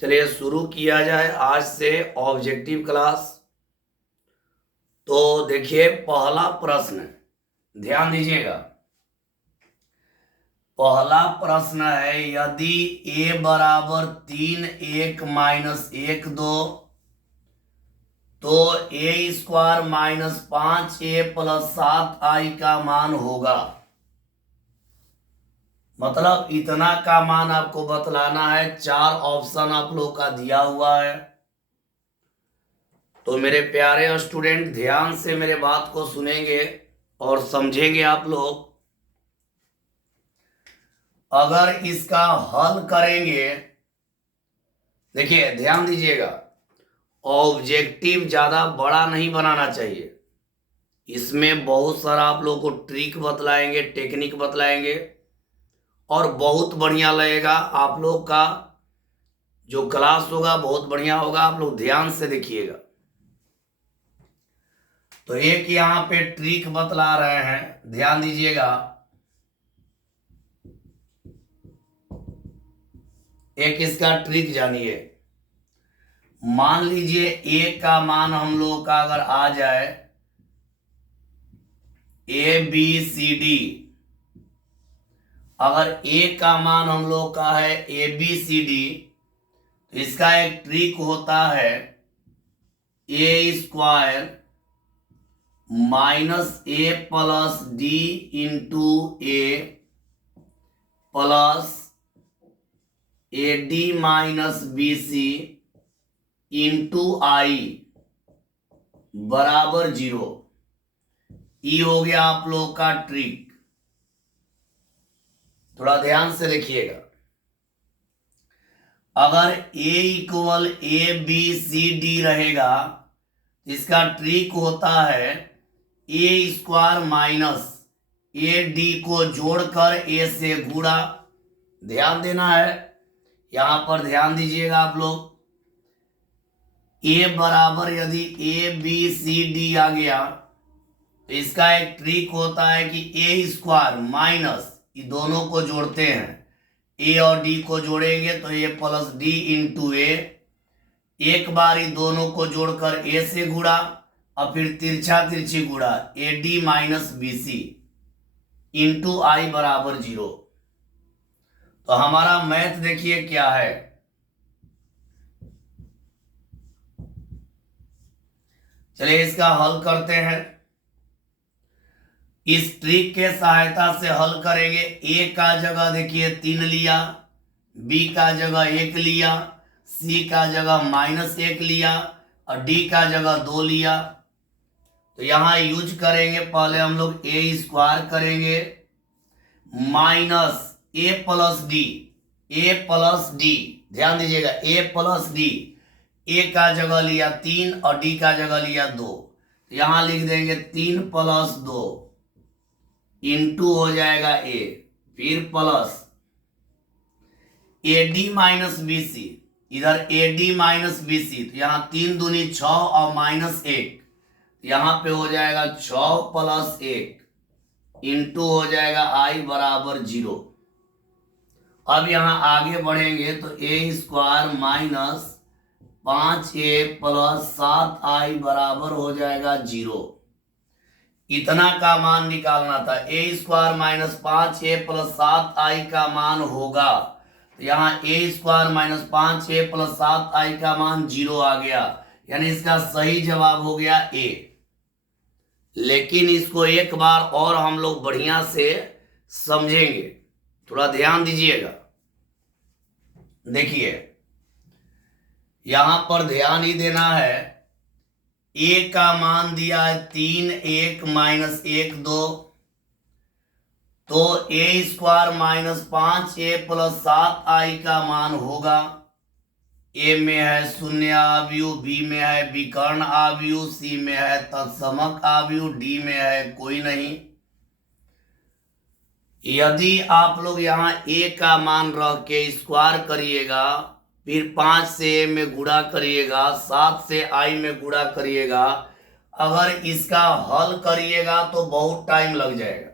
चलिए शुरू किया जाए आज से ऑब्जेक्टिव क्लास। तो देखिए पहला प्रश्न, ध्यान दीजिएगा। पहला प्रश्न है, यदि a बराबर 3 1 माइनस 1 2 तो a square minus 5a plus 7i का मान होगा। मतलब इतना का मान आपको बतलाना है। 4 ऑप्शन आप लोग का दिया हुआ है। तो मेरे प्यारे स्टूडेंट ध्यान से मेरे बात को सुनेंगे और समझेंगे आप लोग। अगर इसका हल करेंगे, देखिए ध्यान दीजिएगा, ऑब्जेक्टिव ज्यादा बड़ा नहीं बनाना चाहिए। इसमें बहुत सारा आप लोग को ट्रिक बतलाएंगे, टेक्निक बतलाएंगे और बहुत बढ़िया लगेगा। आप लोग का जो क्लास होगा बहुत बढ़िया होगा। आप लोग ध्यान से देखिएगा। तो एक यहाँ पे ट्रिक बतला रहे हैं, ध्यान दीजिएगा। एक इसका ट्रिक जानिए। मान लीजिए a का मान हम लोग का अगर आ जाए ABCD, अगर a का मान हम लोग का है ABCD, तो इसका एक ट्रिक होता है a square minus a plus d into a plus AD minus BC into I बराबर 0। ये हो गया आप लोग का ट्रिक। थोड़ा ध्यान से देखिएगा। अगर a इक्वल ABCD रहेगा, इसका ट्रिक होता है a स्क्वायर माइनस AD को जोड़कर a से गुणा। ध्यान देना है, यहां पर ध्यान दीजिएगा आप लोग। a बराबर यदि ABCD आ गया तो इसका एक ट्रिक होता है कि a स्क्वायर माइनस, ये दोनों को जोड़ते हैं, a और d को जोड़ेंगे तो a प्लस d इंटू ए। एक बार ये दोनों को जोड़कर a से गुणा और फिर तिरछा तिरछी गुणा AD minus BC into I बराबर 0। तो हमारा मैथ देखिए क्या है। चलिए इसका हल करते हैं। इस ट्रिक के सहायता से हल करेंगे। a का जगह देखिए 3 लिया, b का जगह 1 लिया, c का जगह माइनस 1 लिया और d का जगह 2 लिया। तो यहां यूज करेंगे, पहले हम लोग a स्क्वायर करेंगे माइनस a प्लस डी। ध्यान दीजिएगा, a प्लस डी। a का जगह लिया 3 और d का जगह लिया 2। तो यहां लिख देंगे 3 प्लस 2 इंटू हो जाएगा a, फिर प्लस AD माइनस BC, इधर AD माइनस BC, तो यहाँ 3 दूनी 6 और माइनस 1, यहाँ पे हो जाएगा 6 प्लस 1 इंटू हो जाएगा I बराबर 0। अब यहाँ आगे बढ़ेंगे तो a square minus 5a plus 7i बराबर हो जाएगा 0। इतना का मान निकालना था। a square minus 5a plus 7i का मान होगा। तो यहाँ a square minus 5a plus 7i का मान 0 आ गया, यानी इसका सही जवाब हो गया a। लेकिन इसको एक बार और हम लोग बढ़िया से समझेंगे, थोड़ा ध्यान दीजिएगा। देखिए यहां पर ध्यान ही देना है। a का मान दिया है 3 1 माइनस 1 2, तो a square minus 5a plus 7i का मान होगा। a में है शून्य आव्यूह, b में है विकर्ण आव्यूह, c में है तत्समक आव्यूह, d में है कोई नहीं। यदि आप लोग यहाँ a का मान रख के स्क्वायर करिएगा, फिर 5 से a में गुणा करिएगा, 7 से i में गुणा करिएगा, अगर इसका हल करिएगा तो बहुत टाइम लग जाएगा।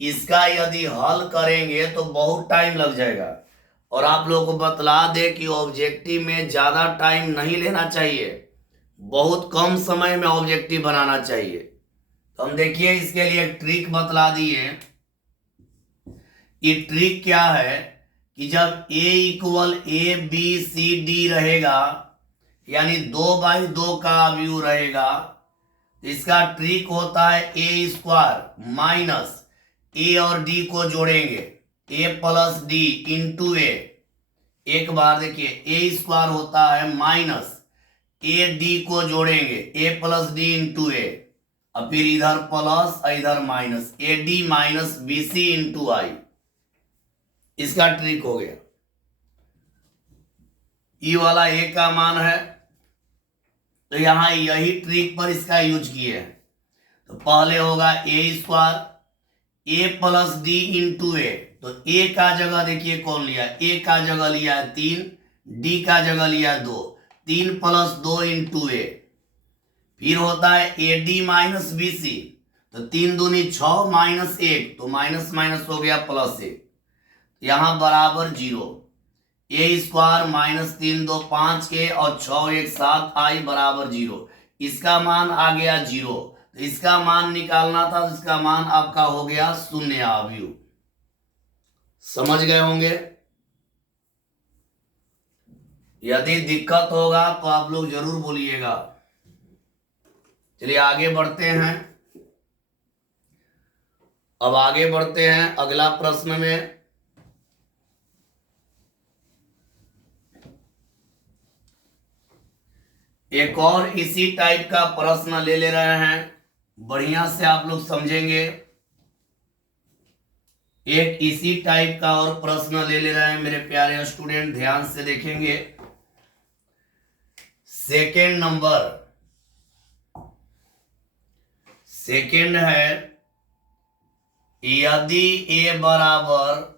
इसका यदि हल करेंगे तो बहुत टाइम लग जाएगा। और आप लोगों को बतला दे कि ऑब्जेक्टिव में ज्यादा टाइम नहीं लेना चाहिए, बहुत कम समय में ऑब्जेक्टिव बनाना चाहिए। तो हम देखिए इसके लिए एक ट्रिक बतला दिए। ये ट्रिक क्या है कि जब a equal A B C D रहेगा, यानी 2/2 का अवयव रहेगा, तो इसका ट्रिक होता है ए स्क्वायर माइनस ए और डी को जोड़ेंगे, ए प्लस डी इंटू ए। एक बार देखिए ए स्क्वायर होता है माइनस ए डी को जोड़ेंगे, A plus D into A, और फिर इधर प्लस इधर minus, A D minus B C into I. इसका ट्रिक हो गया। ई वाला ए का मान है, तो यहां यही ट्रिक पर इसका यूज किए हैं। तो पहले होगा ए स्क्वायर ए प्लस डी इंटू ए। तो ए का जगह देखिए कौन लिया, ए का जगह लिया है 3, डी का जगह लिया है 2, 3 प्लस 2 इंटू ए। फिर होता है A D minus B C. तो 3 दूनी 6 माइनस 1, तो माइनस माइनस हो गया प्लस 1, यहां बराबर 0। ए स्क्वायर माइनस 3 2 5 ए और 6 1 7 आई बराबर 0। इसका मान आ गया 0। तो इसका मान निकालना था, इसका मान आपका हो गया 0 अवयव। समझ गए होंगे। यदि दिक्कत होगा तो आप लोग जरूर बोलिएगा। चलिए आगे बढ़ते हैं। अब आगे बढ़ते हैं अगला प्रश्न में। एक और इसी टाइप का प्रश्न ले रहे हैं, बढ़िया से आप लोग समझेंगे। एक इसी टाइप का और प्रश्न ले रहे हैं मेरे प्यारे स्टूडेंट, ध्यान से देखेंगे। सेकेंड नंबर, सेकेंड है यदि ए बराबर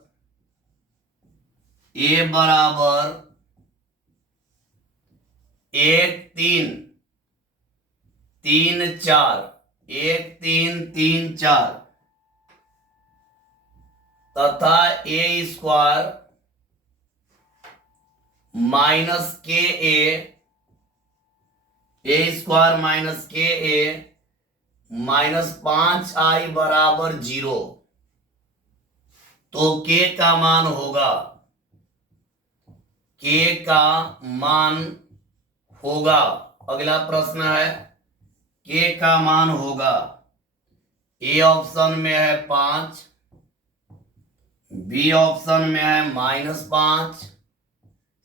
1 3 3 4 1 3 3 4 तथा ए स्क्वायर माइनस के ए स्क्वायर माइनस के ए माइनस 5 आई बराबर 0, तो के का मान होगा, के का मान होगा। अगला प्रश्न है के का मान होगा। ए ऑप्शन में है 5, बी ऑप्शन में है -5,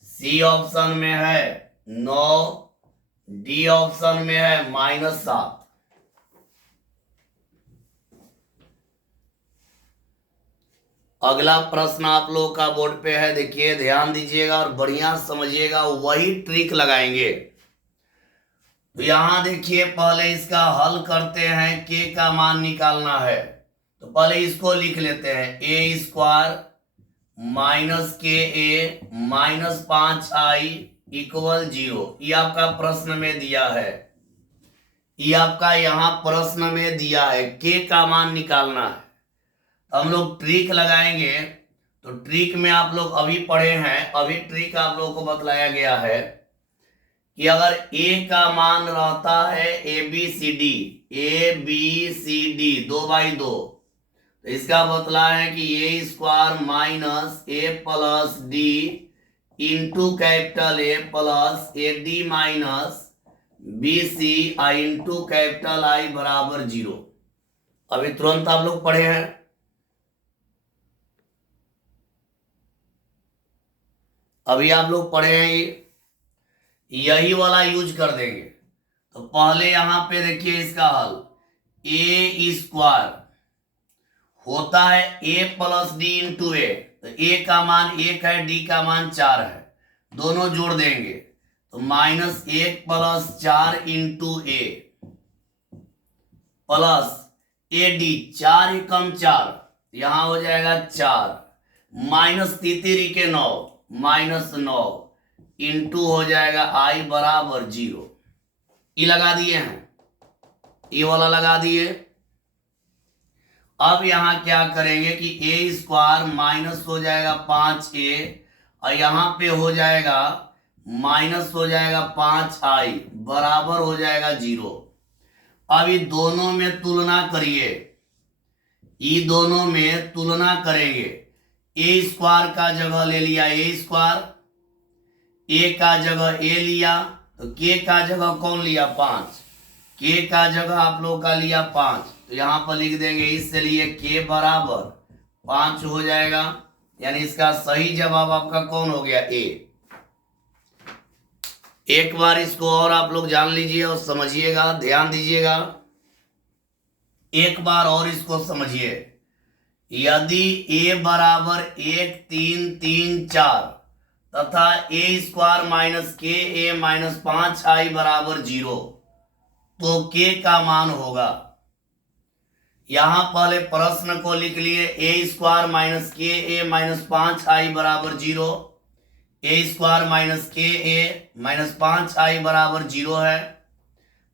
सी ऑप्शन में है 9, डी ऑप्शन में है -7। अगला प्रश्न आप लोग का बोर्ड पे है, देखिए ध्यान दीजिएगा और बढ़िया समझिएगा, वही ट्रिक लगाएंगे। तो यहां देखिए पहले इसका हल करते हैं, के का मान निकालना है। तो पहले इसको लिख लेते हैं, ए स्क्वायर माइनस के ए माइनस 5 आई इक्वल 0। ये आपका प्रश्न में दिया है, ये आपका यहां प्रश्न में दिया है, के का मान निकालना है। हम लोग ट्रिक लगाएंगे। तो ट्रिक में आप लोग अभी पढ़े हैं, अभी ट्रिक आप लोगों को बतलाया गया है कि अगर ए का मान रहता है ए बी सी डी 2/2, तो इसका बतला है कि A square minus A plus D into capital A plus A D minus B C I into capital I बराबर 0। अभी तुरंत आप लोग पढ़े हैं। अभी आप लोग पढ़े हैं, यही वाला यूज कर देंगे। तो पहले यहां पे देखिए इसका हल, ए स्क्वायर होता है ए प्लस डी इंटू ए। तो ए का मान 1 है, डी का मान 4 है, दोनों जोड़ देंगे तो -1 plus 4 into A plus A D 4 एकम 4, यहां हो जाएगा 4 माइनस 3 के 9 -9 इंटू हो जाएगा आई बराबर 0। ये लगा दिए हैं, ये वाला लगा दिए। अब यहां क्या करेंगे कि ए स्क्वायर माइनस हो जाएगा 5a और यहाँ पे हो जाएगा माइनस हो जाएगा 5i बराबर हो जाएगा 0। अब ये दोनों में तुलना करिए, ये दोनों में तुलना करेंगे। ए स्क्वायर का जगह ले लिया ए स्क्वायर, ए का जगह ए लिया, तो के का जगह कौन लिया 5, के का जगह आप लोग का लिया 5, तो यहाँ पर लिख देंगे इसलिए के बराबर 5 हो जाएगा। यानी इसका सही जवाब आपका कौन हो गया ए। एक बार इसको और आप लोग जान लीजिए और समझिएगा, ध्यान दीजिएगा, एक बार और इसको समझिए। यदि a बराबर 1 3 3 4 तथा ए स्क्वायर माइनस के ए माइनस 5i बराबर 0 तो के का मान होगा। यहां पहले प्रश्न को लिख लिए, ए स्क्वायर माइनस के ए माइनस 5i बराबर 0, ए स्क्वायर माइनस के ए माइनस 5i बराबर 0 है।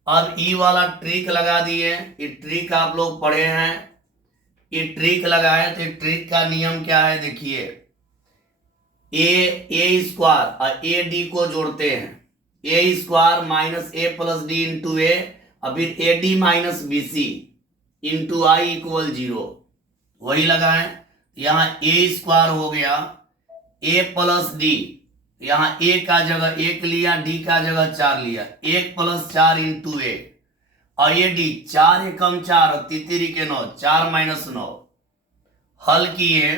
अब ई वाला ट्रिक लगा दिए, ये ट्रिक आप लोग पढ़े हैं, ये ट्रिक लगाए तो ट्रिक का नियम क्या है देखिए, ए स्क्वायर और ए डी को जोड़ते हैं, A square minus A plus D into A और फिर A D minus B C into I equal 0, वही लगाएं। यहाँ ए स्क्वायर हो गया ए प्लस डी, यहाँ ए का जगह 1 लिया, डी का जगह 4 लिया, 1 प्लस 4 इंटू ए और ये डी 4 एकम 4 तितरी के 9 4 माइनस 9 हल किए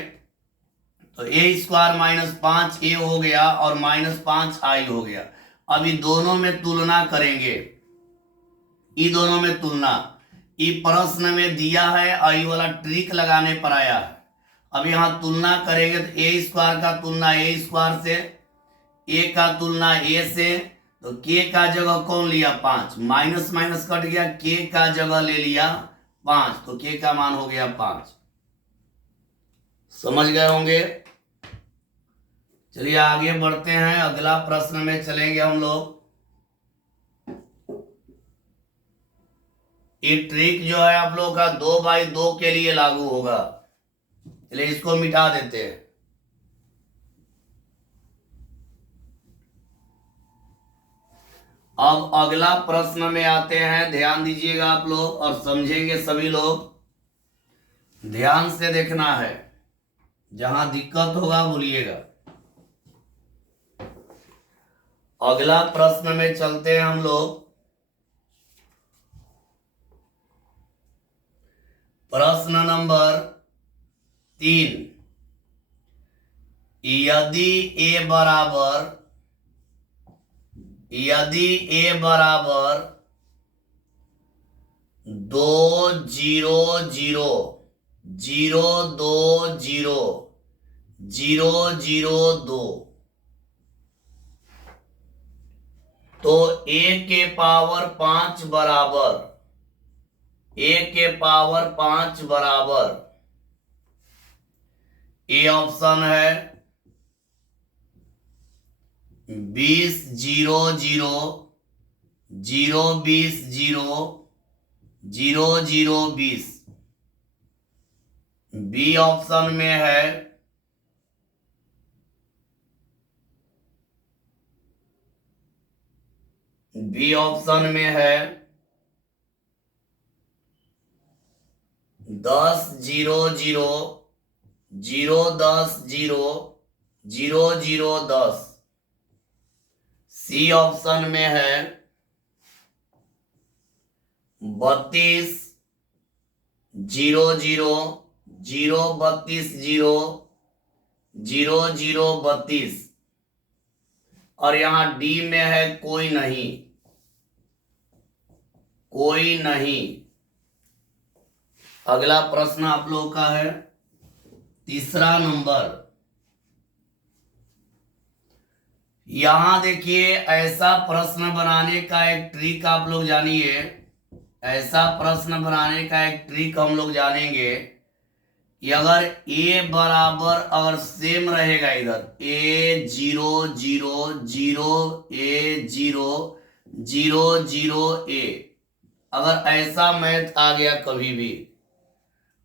तो ए स्क्वायर माइनस 5 ए हो गया और माइनस 5 आई हो गया। अब इन दोनों में तुलना करेंगे, ये दोनों में तुलना, ये प्रश्न में दिया है और ये वाला ट्रिक लगाने पर आया है। अब यहाँ तुलना करेंगे तो ए स्क्वायर का तुलना ए स्क्वायर से, ए का तुलना ए से, तो के का जगह कौन लिया 5, माइनस माइनस कट गया, के का जगह ले लिया 5, तो के का मान हो गया 5। समझ गए होंगे। चलिए आगे बढ़ते हैं, अगला प्रश्न में चलेंगे हम लोग। ये ट्रिक जो है आप लोग का 2/2 के लिए लागू होगा। चलिए इसको मिटा देते हैं। अब अगला प्रश्न में आते हैं, ध्यान दीजिएगा आप लोग और समझेंगे सभी लोग, ध्यान से देखना है, जहां दिक्कत होगा बोलिएगा। अगला प्रश्न में चलते हैं हम लोग। प्रश्न नंबर 3, यदि ए बराबर 2 0 0 0 2 0 0 0 2 तो a के पावर 5 बराबर, a के पावर 5 बराबर, ए ऑप्शन है 20 0 0 0 20 0 0 0 20, बी ऑप्शन में है बी ऑप्शन में है 10 0 0 0 10 0 0 0 10, सी ऑप्शन में है 32 0 0 0 32 0 0 0 32 और यहां डी में है कोई नहीं, कोई नहीं। अगला प्रश्न आप लोगों का है तीसरा नंबर। यहां देखिए, ऐसा प्रश्न बनाने का एक ट्रिक आप लोग जानिए, ऐसा प्रश्न बनाने का एक ट्रिक हम लोग जानेंगे कि अगर a बराबर अगर सेम रहेगा, इधर a 0 0 0 a 0 0 0 a, अगर ऐसा मैथ आ गया कभी भी,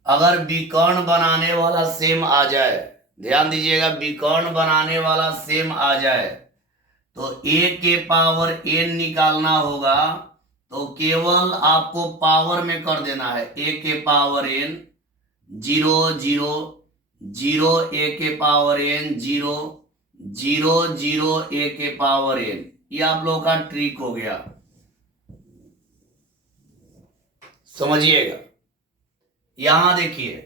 अगर विकर्ण बनाने वाला सेम आ जाए ध्यान दीजिएगा, विकर्ण बनाने वाला सेम आ जाए तो a के पावर n निकालना होगा, तो केवल आपको पावर में कर देना है। a के पावर n 0 0 0, a के पावर n 0 0 0, a के पावर n। ये आप लोगों का ट्रिक हो गया, समझिएगा। यहां देखिए,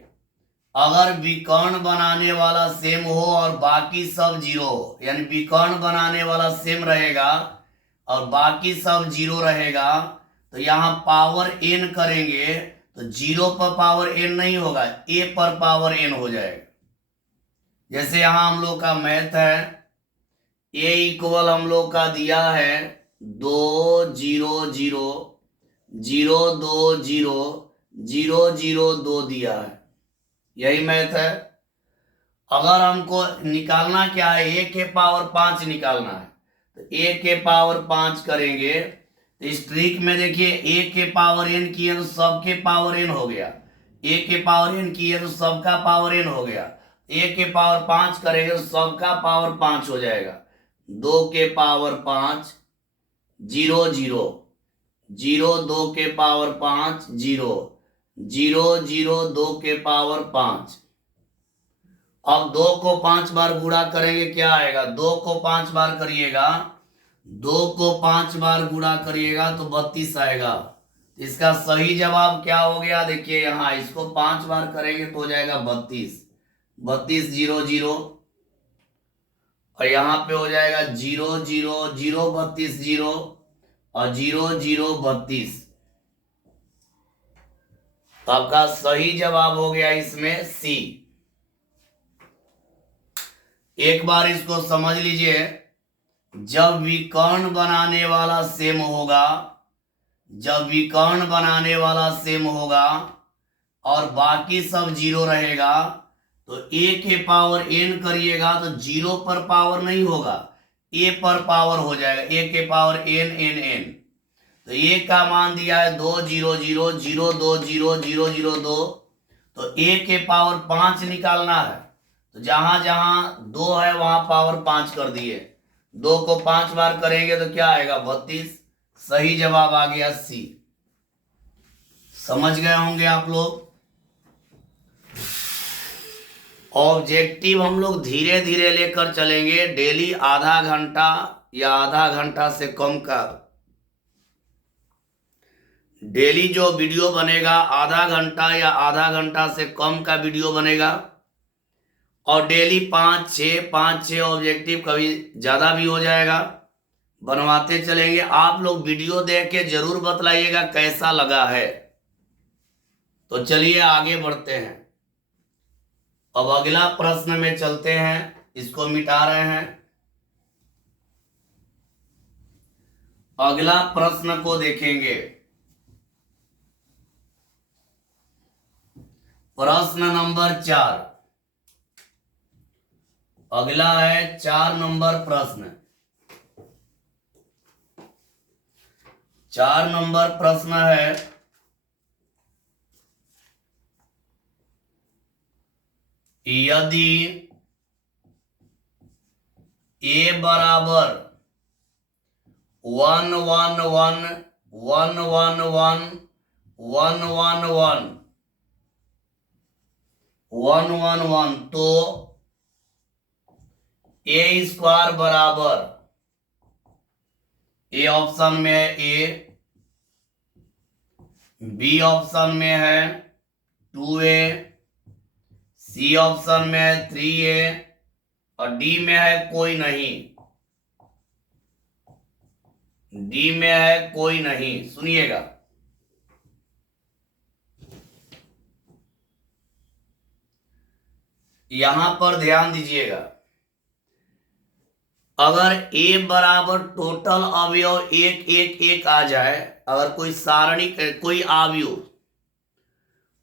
अगर विकर्ण बनाने वाला सेम हो और बाकी सब जीरो हो, यानी विकर्ण बनाने वाला सेम रहेगा और बाकी सब जीरो रहेगा, तो यहां पावर n करेंगे तो 0 पर पावर n नहीं होगा, a पर पावर n हो जाएगा। जैसे यहां हम लोग का मैथ है, a इक्वल हम लोग का दिया है 2 0 0 0 2 0 0 0 2 दिया है, यही मैथ है। अगर हमको निकालना क्या है, a के पावर 5 निकालना है, तो a के पावर 5 करेंगे तो इस ट्रिक में देखिए a के पावर n किए तो सबके पावर n हो गया, a के पावर n किए तो सबका पावर n हो गया, a के पावर 5 करेंगे तो सबका पावर 5 हो जाएगा। 2 के पावर 5 0 0 0, 2 के पावर 5 0 0 0, 2 के पावर 5। अब 2 को 5 बार गुणा करेंगे, क्या आएगा, 2 को 5 बार करिएगा, 2 को 5 बार गुणा करिएगा तो 32 आएगा। इसका सही जवाब क्या हो गया, देखिए यहाँ इसको 5 बार करेंगे तो हो जाएगा 32, 32 0 0, और यहाँ पे हो जाएगा 0 0 0 32 0 और 0 0 32। तो आपका सही जवाब हो गया इसमें सी। एक बार इसको समझ लीजिए, जब विकर्ण बनाने वाला सेम होगा, जब विकर्ण बनाने वाला सेम होगा और बाकी सब जीरो रहेगा, तो a के पावर n करिएगा तो 0 पर पावर नहीं होगा, a पर पावर हो जाएगा, a के पावर n n n। तो a का मान दिया है 2 0 0 0 2 0 0 0 2, तो a के पावर 5 निकालना है, तो जहां जहां 2 है वहां पावर 5 कर दिए, 2 को 5 बार करेंगे तो क्या आएगा 32। सही जवाब आ गया सी। समझ गए होंगे आप लोग। ऑब्जेक्टिव हम लोग धीरे धीरे लेकर चलेंगे, डेली आधा घंटा या आधा घंटा से कम का डेली जो वीडियो बनेगा, आधा घंटा या आधा घंटा से कम का वीडियो बनेगा, और डेली 5 6 ऑब्जेक्टिव, कभी ज़्यादा भी हो जाएगा, बनवाते चलेंगे। आप लोग वीडियो देख के जरूर बतलाइएगा कैसा लगा है। तो चलिए आगे बढ़ते हैं, अब अगला प्रश्न में चलते हैं, इसको मिटा रहे हैं। अगला प्रश्न को देखेंगे, प्रश्न नंबर 4। अगला है 4 नंबर प्रश्न। 4 नंबर प्रश्न है, यदि a बराबर 1 1 1 1 1 1 1 1 1 1 1 1, तो a स्क्वायर बराबर, ए ऑप्शन में है a, बी ऑप्शन में है 2a, सी ऑप्शन में है 3a और डी में है कोई नहीं, डी में है कोई नहीं। सुनिएगा, यहां पर ध्यान दीजिएगा, अगर a बराबर टोटल अवयव 1 1 1 आ जाए, अगर कोई सारणी,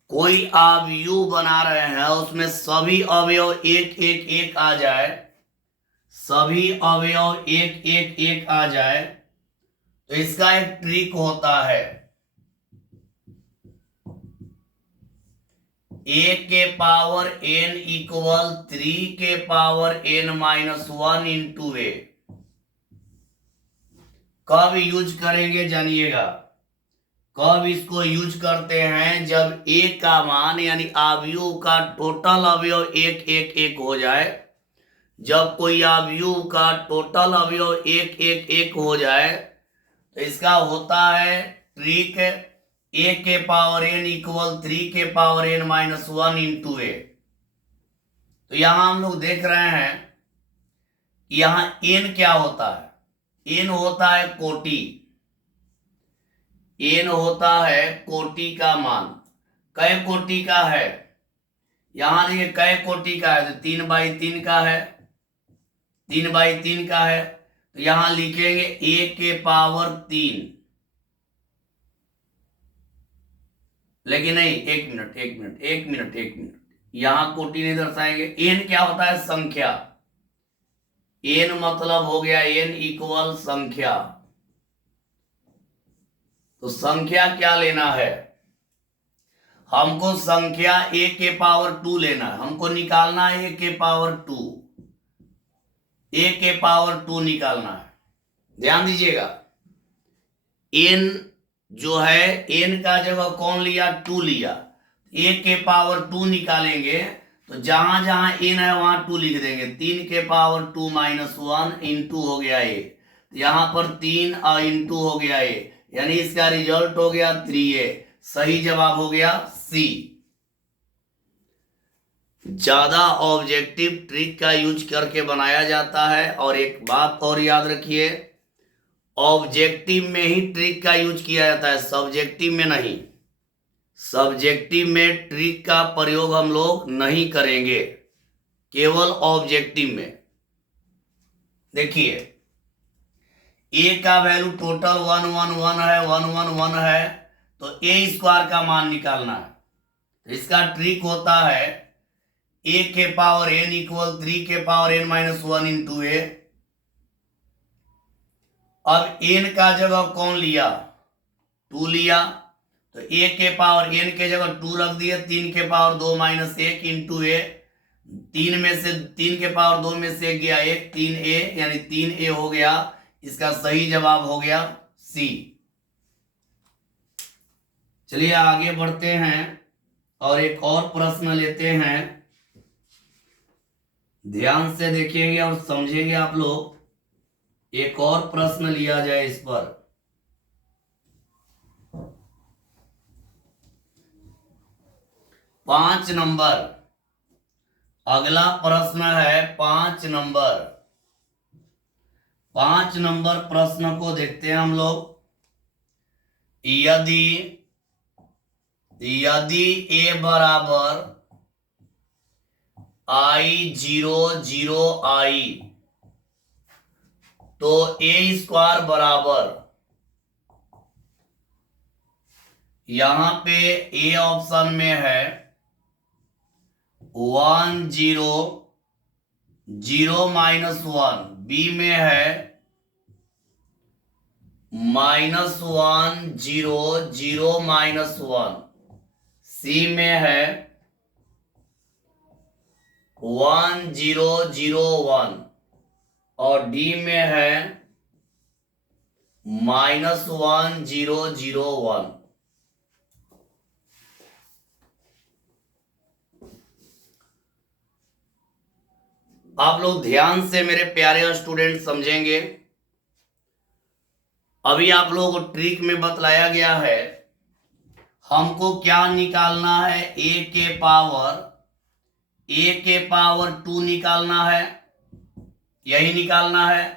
कोई अवयव बना रहे हैं, उसमें सभी अवयव 1 1 1 आ जाए, सभी अवयव 1 1 1 आ जाए, तो इसका एक ट्रिक होता है, ए के पावर n इक्वल 3 के पावर n माइनस 1 इंटू ए। कब यूज करेंगे जानिएगा। कब इसको यूज करते हैं, जब ए का मान यानी अवयव का टोटल अवयव एक एक एक हो जाए। जब कोई अवयव का टोटल अवयव एक एक एक हो जाए तो इसका होता है ट्रिक ए के पावर n इक्वल 3 के पावर n माइनस 1 इंटू ए। तो यहां हम लोग देख रहे हैं यहां n क्या होता है, n होता है कोटि, n होता है कोटि का मान। कै कोटि का है, यहां देखिए कै कोटि का है तो 3/3 का है, 3/3 का है। तो यहां लिखेंगे a के पावर 3। लेकिन नहीं, एक मिनट, यहां कोटि नहीं दर्शाएंगे। n क्या होता है, संख्या। n मतलब हो गया n इक्वल संख्या। तो संख्या क्या लेना है, हमको संख्या a के पावर 2 लेना है। हमको निकालना है a के पावर 2, a के पावर 2 निकालना है। ध्यान दीजिएगा, n जो है n का जगह कौन लिया, 2 लिया। a के पावर 2 निकालेंगे तो जहां जहां n है वहां 2 लिख देंगे। 3 के पावर 2 माइनस 1 इंटू हो गया a, यहां पर 3 और इंटू हो गया a, यानी इसका रिजल्ट हो गया 3a। सही जवाब हो गया सी। ज्यादा ऑब्जेक्टिव ट्रिक का यूज करके बनाया जाता है। और एक बात और याद रखिए, ऑब्जेक्टिव में ही ट्रिक का यूज किया जाता है, सब्जेक्टिव में नहीं। सब्जेक्टिव में ट्रिक का प्रयोग हम लोग नहीं करेंगे, केवल ऑब्जेक्टिव में। देखिए ए का वैल्यू टोटल 111 है, 111 है, तो ए स्क्वायर का मान निकालना है। इसका ट्रिक होता है ए के पावर n इक्वल 3 के पावर n माइनस 1 इंटू ए। अब n का जगह कौन लिया, 2 लिया, तो a के पावर n के जगह 2 रख दिए। 3 के पावर 2 माइनस 1 इंटू ए। 3 के पावर 2 में से गया 1, 3a, यानी 3a हो गया। इसका सही जवाब हो गया सी। चलिए आगे बढ़ते हैं और एक और प्रश्न लेते हैं। ध्यान से देखिएगा और समझेंगे आप लोग। एक और प्रश्न लिया जाए इस पर। पांच नंबर, अगला प्रश्न है 5 नंबर। 5 नंबर प्रश्न को देखते हैं हम लोग। यदि a बराबर I0 तो a स्क्वायर बराबर, यहां पे a ऑप्शन में है 1 0 0 माइनस 1, बी में है -1 0 0 माइनस 1, सी में है 1 0 0 1 और डी में है -1 0 0 1। आप लोग ध्यान से मेरे प्यारे स्टूडेंट समझेंगे। अभी आप लोगों को ट्रिक में बतलाया गया है, हमको क्या निकालना है, a के पावर 2 निकालना है, यही निकालना है।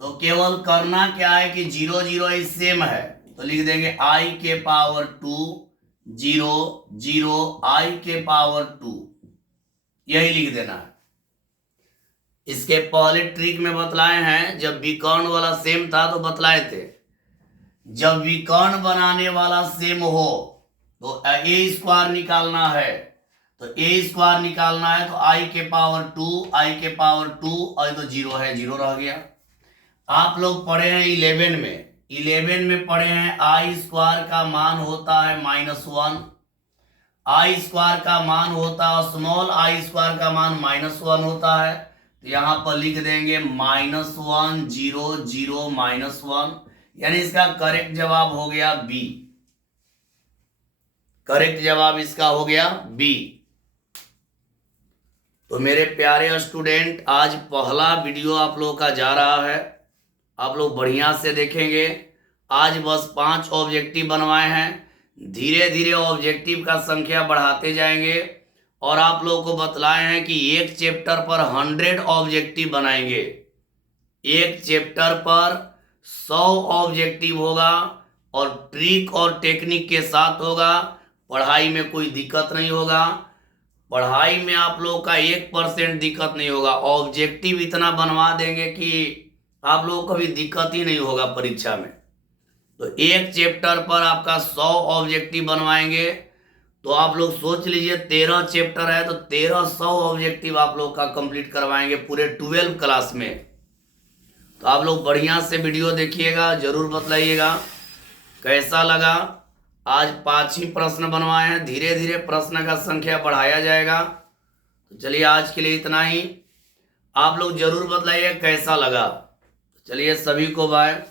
तो केवल करना क्या है कि 0 0 सेम है, तो लिख देंगे I के पावर 2 0 0 I के पावर 2, यही लिख देना है। इसके पहले ट्रिक में बतलाए हैं, जब विकर्ण वाला सेम था तो बतलाए थे। जब विकर्ण बनाने वाला सेम हो तो a स्क्वायर निकालना है। तो a स्क्वायर निकालना है तो I के पावर 2 और तो 0 है, 0 रह गया। आप लोग पढ़े हैं 11 में पढ़े हैं I स्क्वायर का मान होता है -1 आई स्क्वायर का मान होता है, स्मॉल आई स्क्वायर का मान -1 होता है, तो यहां पर लिख देंगे -1 0 0 -1, यानी इसका करेक्ट जवाब हो गया बी। करेक्ट जवाब इसका हो गया बी। तो मेरे प्यारे स्टूडेंट, आज पहला वीडियो आप लोगों का जा रहा है, आप लोग बढ़िया से देखेंगे। आज बस 5 ऑब्जेक्टिव बनवाए हैं, धीरे धीरे ऑब्जेक्टिव का संख्या बढ़ाते जाएंगे और आप लोगों को बतलाए हैं कि एक चैप्टर पर 100 ऑब्जेक्टिव बनाएंगे। एक चैप्टर पर 100 ऑब्जेक्टिव होगा और ट्रिक और टेक्निक के साथ होगा। पढ़ाई में कोई दिक्कत नहीं होगा, पढ़ाई में आप लोगों का 1% दिक्कत नहीं होगा। ऑब्जेक्टिव इतना बनवा देंगे कि आप लोगों को भी दिक्कत ही नहीं होगा परीक्षा में। तो एक चैप्टर पर आपका 100 ऑब्जेक्टिव बनवाएंगे, तो आप लोग सोच लीजिए 13 चैप्टर है, तो 1300 ऑब्जेक्टिव आप लोग का कंप्लीट करवाएंगे पूरे 12 क्लास में। तो आप लोग बढ़िया से वीडियो देखिएगा, जरूर बतलाइएगा कैसा लगा। आज 5 ही प्रश्न बनवाए हैं, धीरे धीरे प्रश्न का संख्या बढ़ाया जाएगा। तो चलिए आज के लिए इतना ही, आप लोग जरूर बतलाइए कैसा लगा। चलिए सभी को बाय।